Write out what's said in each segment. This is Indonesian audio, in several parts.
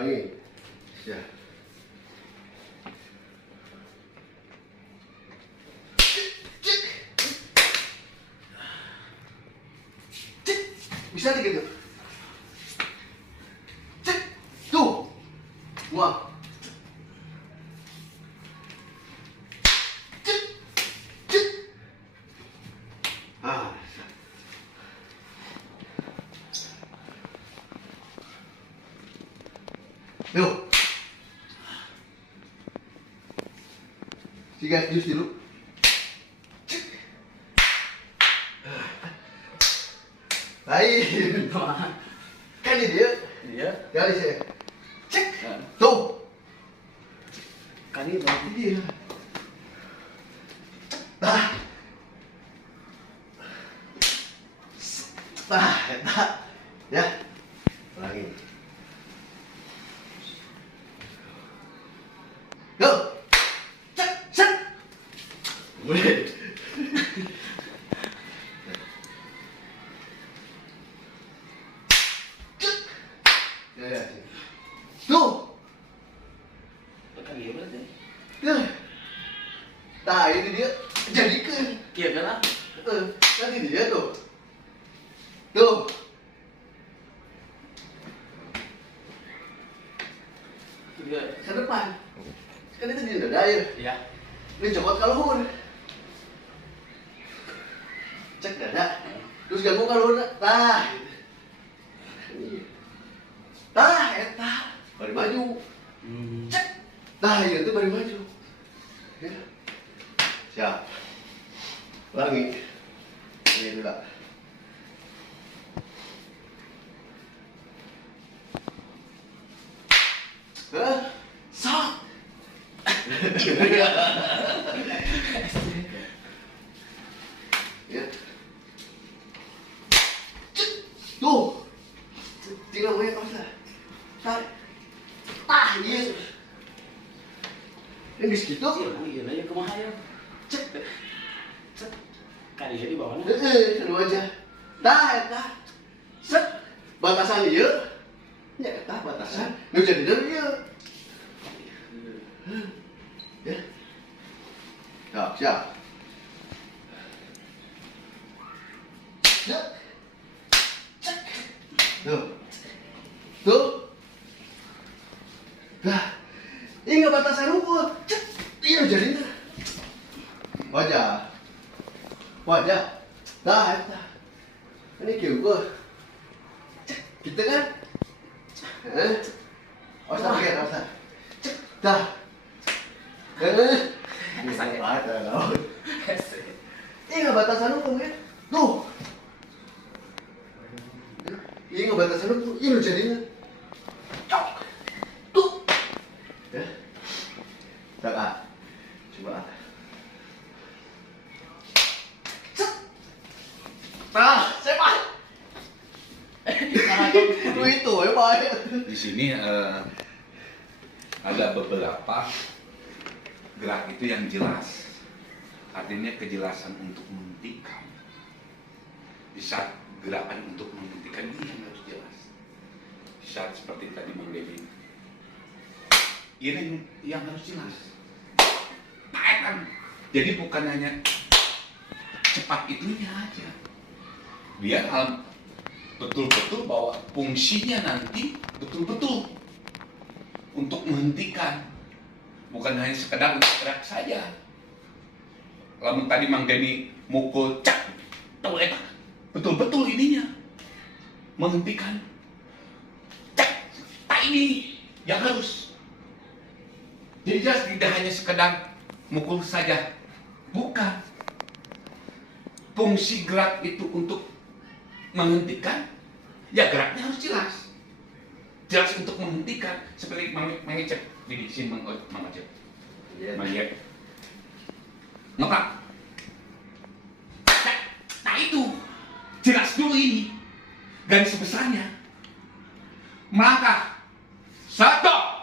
Ulangi. Ya. Bisa nih gitu. Tuh. Wah. Ah. Yuk. Tiga jus dulu. Baik. Kan ini dia. Iya. Kali saya. Cek. Tuh. Kali berarti Dia. Tah. Tah. Tah. Ya. Ulangi. Go. Cek. Cek. Boleh. Ya. Tuh. kali berarti. Nah. Nah, ini dia jadikan. Iya kan? Nanti dia tuh. Tuh. Dia Ke depan. Kan itu di dada ya. ya. Ini copot kalhun. Cek dada. Terus ganggu kalhun. Tah. Tah, eta. Bari maju. Cek. Tah, itu bari maju. Ya. Siap. Ulangi. Ini dulu. Hah? Sok. Ya. Tuh. Tinggal banyak masa. Tarik. Tah, iya. Ini segitu. Iya nanya kumaha ya. Cek. Cek. Kali jadi bawahnya. Kedua aja. Tah, eta. Set. Batasan ieu. Ya, eta batasan. Nu jadi deui ieu. Ya. Siap, siap. Cek. Cek. Tuh. Tuh. Dah. Ini nggak batasan ukur. Cek. Iya jadinya. Wajah. Wajah. Dah, eta. Ini kieukeun. Cek. Gitu kan? Oh, sampai ya, Rosa. Cek. Dah. Sakit. Ada laut. Ini nggak batasan hukum kan? Tuh. Ini nggak batasan hukum. Ini lo jadinya. Cok. Tuh. Ya. Coba. Coba. Cek. Nah, sepak. Lu itu, ya Pak. Di sini ada beberapa gerak itu yang jelas, artinya kejelasan untuk menghentikan. Di saat gerakan untuk menghentikan ini yang harus jelas. Di saat seperti tadi Bang Devi, ini yang harus jelas. Kan? Jadi bukan hanya cepat itunya aja, biar betul-betul bahwa fungsinya nanti betul-betul untuk menghentikan, bukan hanya sekedar gerak saja. Lalu tadi Mang Denny mukul cak, tahu eta, betul-betul ininya menghentikan. Cak, tak ini yang harus. Jadi jelas tidak hanya sekedar mukul saja, bukan. Fungsi gerak itu untuk menghentikan, ya geraknya harus jelas. Jelas untuk menghentikan, seperti mengecek di sini mengecek. Melihat. Ngepak. Nah itu jelas dulu ini garis besarnya. Melangkah. Satu.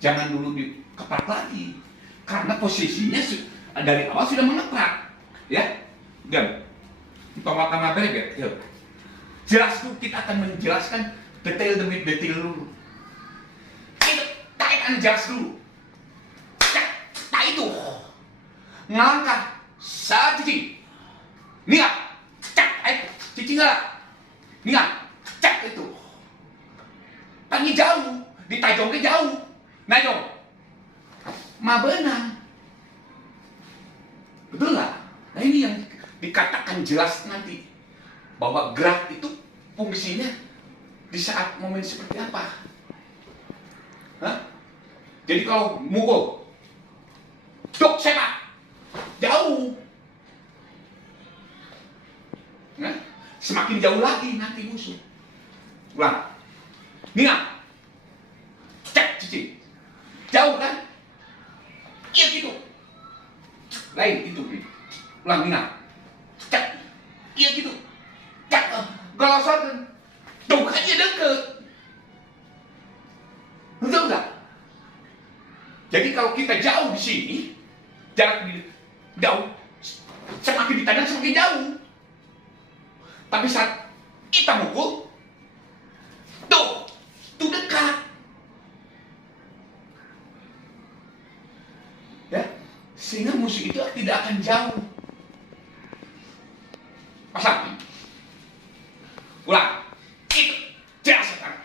Jangan dulu dikepak lagi, karena posisinya dari awal sudah mengepak, ya. Dan pertama-tama beres, jelas tuh kita akan menjelaskan detail demi detail dulu. Itu tarik jelas dulu. Tak itu ngelangkah saat cicing. Niat, cicing nggak? Niat, itu. Tangi jauh, ditajong ke jauh. Najong, ma benang. Betul nggak? Nah ini yang dikatakan jelas nanti bahwa gerak itu fungsinya di saat momen seperti apa? Hah? Jadi kalau mukul, dok sepak, jauh. Nah, semakin jauh lagi nanti musuh. Ulang. Niat. Cek cicing. Jauh kan? Iya gitu. Lain itu. Ulang niat. Cek. Iya gitu. Cek. Galasan. Tuh kan dia deket. Betul nggak? Jadi kalau kita jauh di sini, jarak jauh, semakin ditendang semakin jauh. Tapi saat kita mukul, tuh dekat. Ya, sehingga musuh itu tidak akan jauh. Pasang. Ulang. Itu jelas sekarang.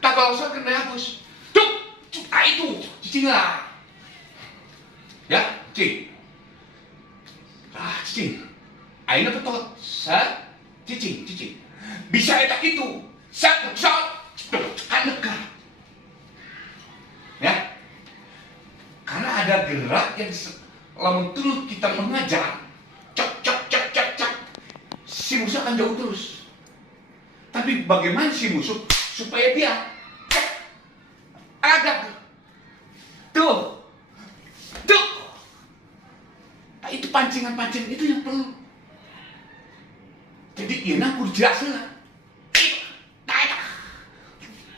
Tak kalau saya kena hapus. Tuh, itu cicing lah. Ya, cicing. Cicing. Aina betul. Cicing. Bisa etak itu. Kan dekat. Ya. Karena ada gerak yang lamun terus kita mengajar. Cak. Si musuh akan jauh terus. Tapi bagaimana si musuh supaya dia agak tuh. Nah, itu pancingan itu yang perlu. Jadi ina kurjasa lah.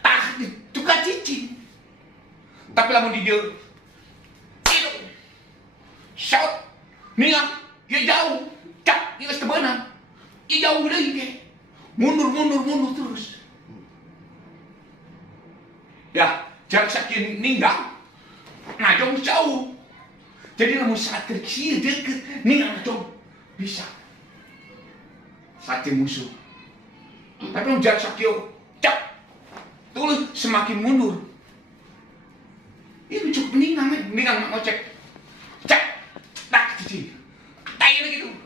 Tak juga cicing. Tapi lamun di dia itu shout nilang dia jauh. Cak dia sebenarnya. Dia jauh lagi ke. Mundur terus. Ya, jarak saking ninggang, ngajong jauh. Jadi namun saat kecil deket, ninggang ngajong bisa. Saking musuh. Tapi namun jarak saking, cak, tulis semakin mundur. Ini cukup ninggang ngocek. Cak, tak cicing. Tayo lagi tuh.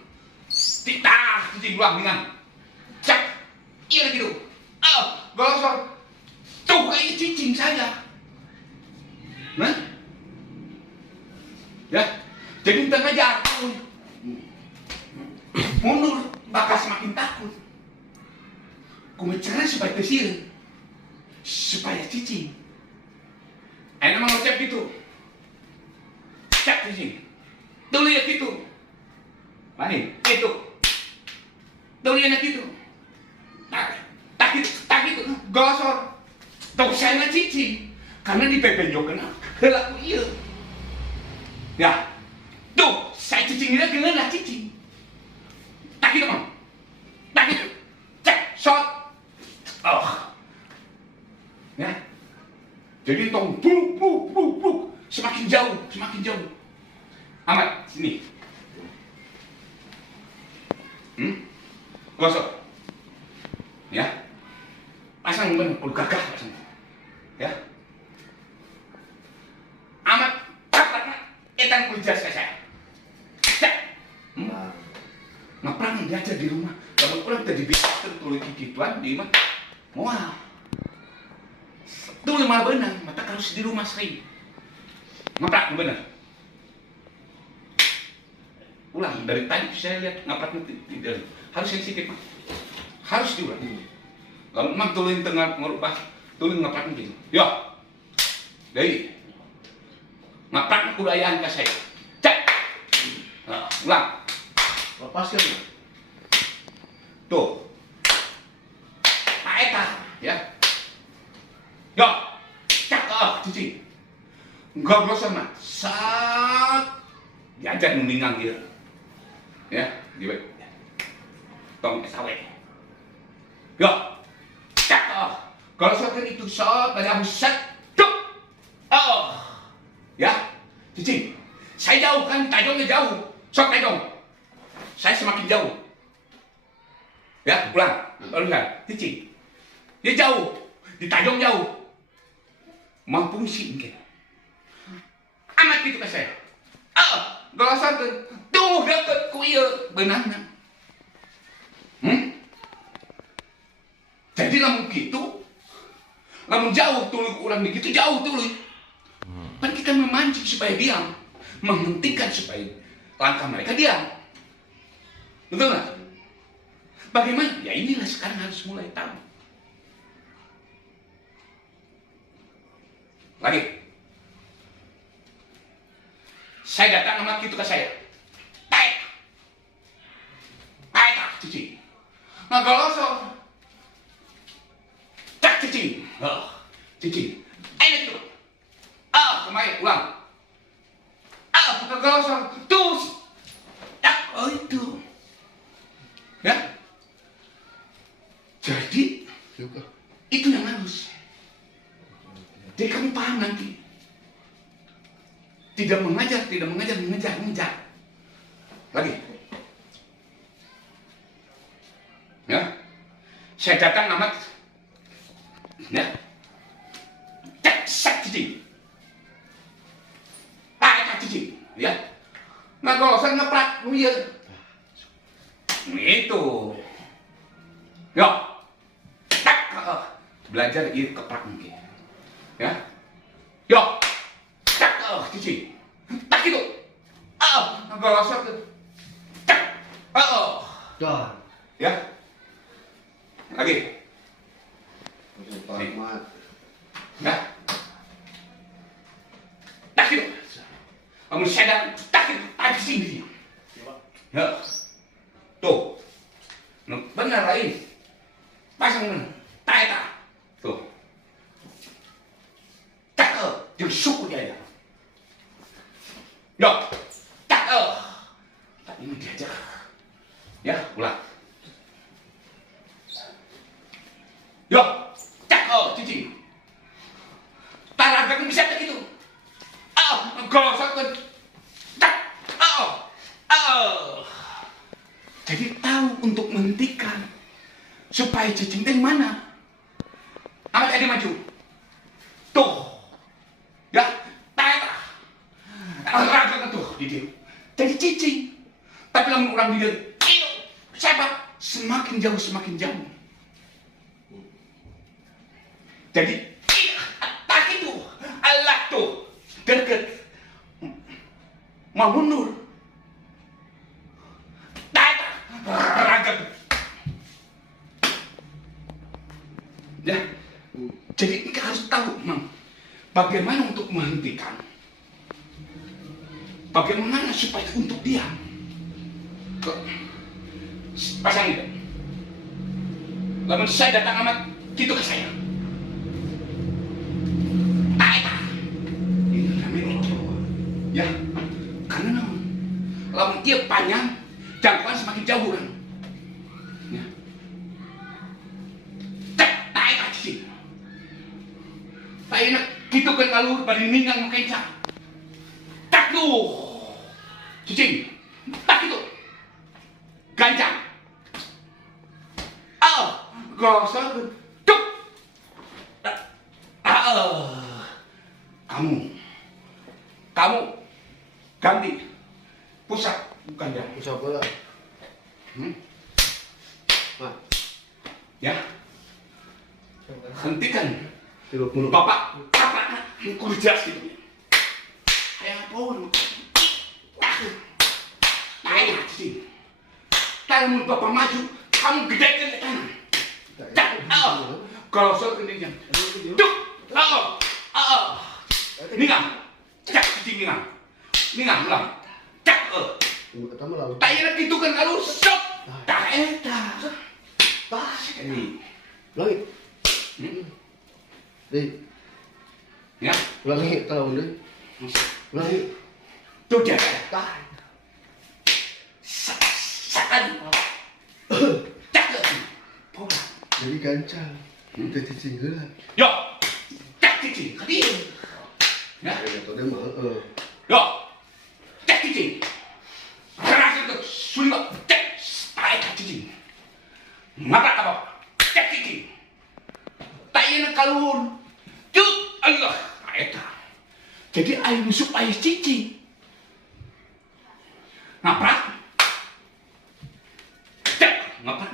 Titah, cicing ulang ninggang. Cak, iya lagi tuh. Golosor. Tuh kayak cicing saya. Nah? Ya, jadi tengah jatuh. Mundur, bakal semakin takut. Kumecara supaya kesir. Supaya cicing. Enak ngocap gitu. Cak cicing. Tuh lihat gitu. Mani, itu. Tuh lihat gitu. Tak gitu. Gosor. Tuh saya nggak cicing. Karena di pepenjokan kelaku iya. Ya. Tuh, saya cicing dia kena cicing. Tak gitu, Mam. Tak gitu. Cek, shot. Ya. Jadi tong buk. Semakin jauh. Amat, sini. Gosok. Ya. Pasang bener, gagah pasang. Ya. Amat etan kuliah saya. Ngaprang dia aja di rumah. Kamu pulang tadi bisa tertulis gituan di mah. Wah. Tuh malah benar, mata harus di rumah sering. Ngaprak benar. Ulang dari tadi saya lihat ngaprak tidak harus sensitif. Harus diulang. Kalau memang tulin tengah merubah, tulin ngaprak gitu. Yo. Dari ngaprak kudayaan ke saya. Cek. Nah, ulang. Lepaskan. Tuh. Eta, ya. Yo. Cakep, cici. Enggak bosan mah. Sat. Diajar nuningang gitu. Ya, diwek. Tong sawe. Ya. Cakep. Kalau sokan itu sok pada set. Cuk. Oh. Ya. Cicing. Saya jauh kan, tajongnya jauh. Sok tajong. Saya semakin jauh. Ya, ulang. Lihat. Cicing. Dia jauh. Ditajong jauh. Mampu sih mungkin. Amat gitu ke saya. Kalau sokan. Tuh deket kuil. Benarnya. Jadi lamun gitu. Lamun jauh tuh orang begitu jauh tuh. Kan kita memancing supaya diam, menghentikan supaya langkah mereka diam. Betul nggak? Bagaimana? Ya inilah sekarang harus mulai tahu. Lagi. Saya datang sama gitu ke saya. Taik. Taik tak cici. Nah kalau so. Tak cici. Cici. Enak tuh. Kemarin ulang. Kalau so. Tuh. Tak. Oh itu. Ya. Jadi. Itu yang harus. Jadi kamu paham nanti. Tidak mengajar, mengejar. Lagi. Ya. Saya datang amat. Ya. Cek cici. Tak cici. Ya. Nah kalau saya ngeprak, ya. Itu. Ya. Tak. Belajar ini keprak mungkin. Ya. Yo. Tak. Cici. Tak itu. Kalau saya tak. Ya. Lagi. Ya. Tak itu. Kamu sadar tak itu. Tak di sini. Ya. Tuh. Benar lain. Pasang benar. Tak itu. Tuh. Tak. Yang suku dia ya. Yo. Tak. Tak ini diajar. Ya, ulang. Yo, cak cici. Taraga kan bisa tak gitu. Kalau sakit, cak. Jadi tahu untuk menghentikan supaya cicing teh mana. Amat tadi maju. Tuh, ya, tak. Raga tuh di dia. Jadi cicing. Tapi lamun orang dia, siapa? Semakin jauh. Jadi, tak itu, Allah tuh, deket, mau mundur. Tak, raga. Ya, jadi kita harus tahu, Mang, bagaimana untuk menghentikan. Bagaimana supaya untuk diam. Pasang itu. Lamun saya datang amat, gitu ke saya. Ya, karena lamun dia panjang, jangkauan semakin jauh kan. Ya. Taik aja. Tak enak gitu kan kalau pada minggang makanya. Tak tuh. Cicing. Tak itu. Gancang. Gosok. Tuk. Kamu ganti pusat bukan ya? Pusat bola. Ya. Hentikan. 30. Bapak kurjas gitu. Kayak pohon. Ayo sih. Kalau bapak maju, kamu gedekan ke kanan. Kalau soal keningan. Duk. Ningang. Cak ningang. Ningang lah. Cak. Ketemu lalu. Tak enak itu kan kalau sok. Tak enak. Pas ini. Lagi. Deh. Ya. Lagi tahu deh. Lagi. Tuh dia. Tak. Sakan. Cak. Pola. Jadi gancang. Udah cicing heula. Yo, cek cicing, ka dieu. Ya, Ya tadi mah yo, cek cicing. Rasa tuh, suliba, cek, tarik cicing. Ngapa apa? Cek cicing. Tayana kalur. Cuk, Allah, eta. Jadi air musuh air cicing. Ngapa? Cek, ngapa?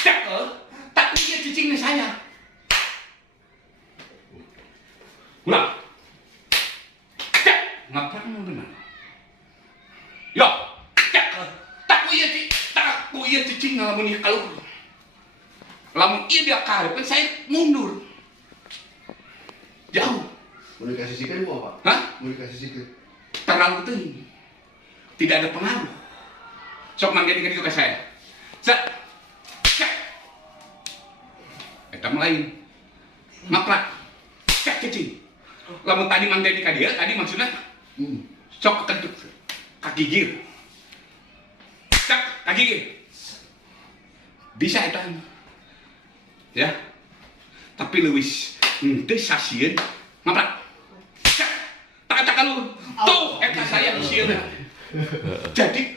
Cek, tapi dia cicingnya saya. Ulang. Cek, ngapa benar? Yo, cek, tak kuya cicing ngalamun ieu kalur. Lamun ieu dia karep kan saya mundur. Jauh. mau dikasih sikan mau apa? Hah? Mau dikasih sikan. Terlalu teuing. Tidak ada pengaruh. Sok manggil ke saya. Cek. Cek. Eta mah lain. Ngaprak. Cek cicing. Lamun tadi manggil ka dia, tadi maksudnya sok kentut kaki gigir. Cek kaki gigir. Bisa eta. Ya. Tapi leuwis henteu sasieun ngaprak. Cek. Tak lu. Tuh eta saya di sieun. Jadi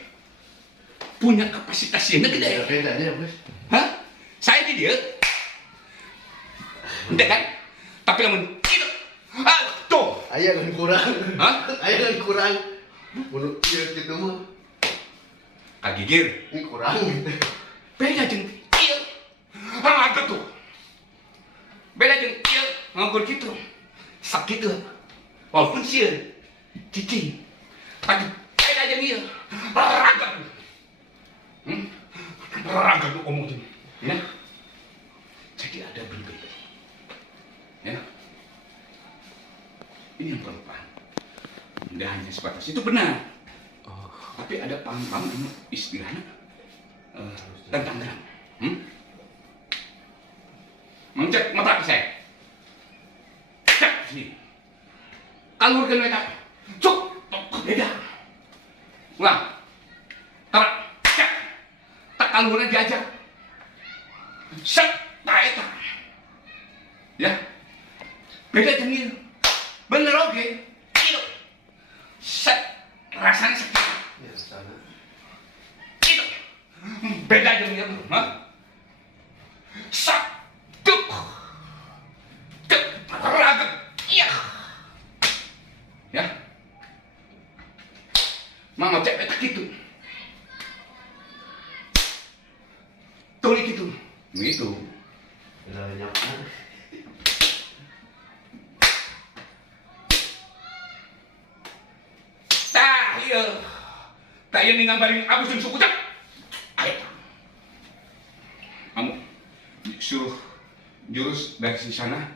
punya kapasitas yang gede. Bedanya bos. Hah? Saya di dia. Ente kan? Tapi lamun itu. Tuh. Ayah kan kurang. Hah? Ayah kan kurang. Menurut dia gitu mah. Kagigir. Ini kurang. Beda jeung ieu. Ada tuh. Beda jeung ieu. Nganggur gitu. Sakit tuh. Walaupun sieun cicing. Tapi beda jeung ieu. Raga. Raga tuh omong tuh. Ya. Jadi ada berbeda. Ya. Ini yang perlu paham. Tidak hanya sebatas itu benar. Tapi ada paham-paham istilahnya tentang gerak. Mencek mata ke saya. Cek sini. Kalurkan mereka. Cuk. Beda. Ulang. Tarak. Cek. Tak kalurnya diajak. Set. Tak eta. Ya. Beda jengil. Bener oke. Itu. Set. Rasanya sakit. Ya sana. Itu. Beda jengil. Hah? Set. Tuk. Tuk. Raga. Iya. Ya. Mama cek petak gitu. Tulik gitu. Gitu. Banyak. Tah, iya. Tak iya nih ngambarin abis dan suku cak. Ayo. Kamu suruh jurus dari sana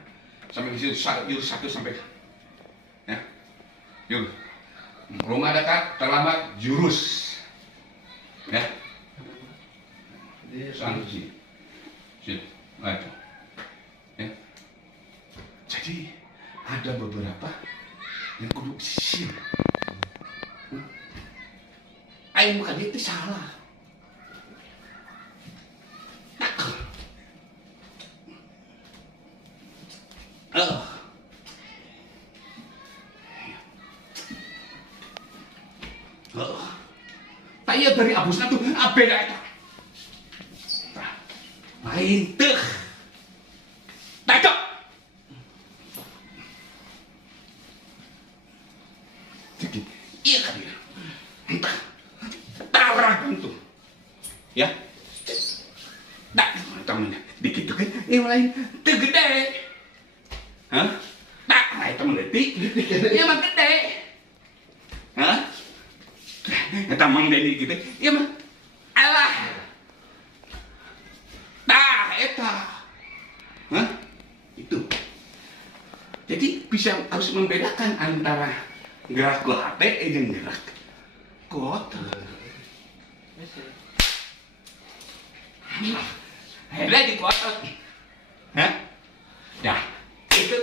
sampai ke situ jurus 1 sampai ya. Jurus. Rumah dekat terlambat jurus. Ya. Sana sini. Sini. Ayo. Ya. Jadi ada beberapa yang kudu sisir. Ayo bukan itu salah. Tak. Tanya dari abusna tuh beda eta. Lain teh. Cocok. Jadi iya kan ya. Entah. Tabrakan tuh. Ya. Nah, temennya dikit tuh kan. Yang lain teu gede. Hah? Nah, itu meletik. Iya mah gede. Hah? Eta mang Deni gitu. Iya mah. Alah. Nah, eta. Hah? Itu. Jadi bisa harus membedakan antara gerak ke hati dan gerak ke otak. Hela di otak. Hah? Nah, itu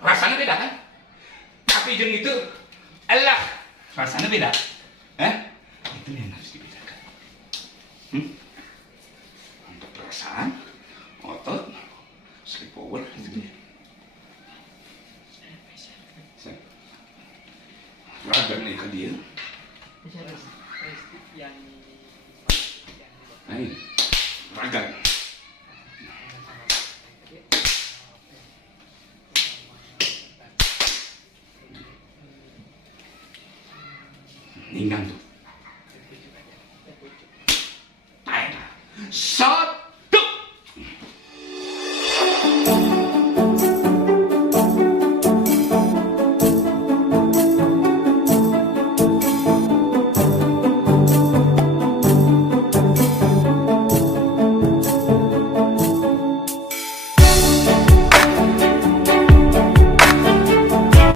rasanya beda kan? Tapi jeung itu, Allah, rasanya beda. Hah? Itu yang harus dibedakan. Untuk perasaan, ke dia. yang Nah ini, ragan. Ninggang tuh.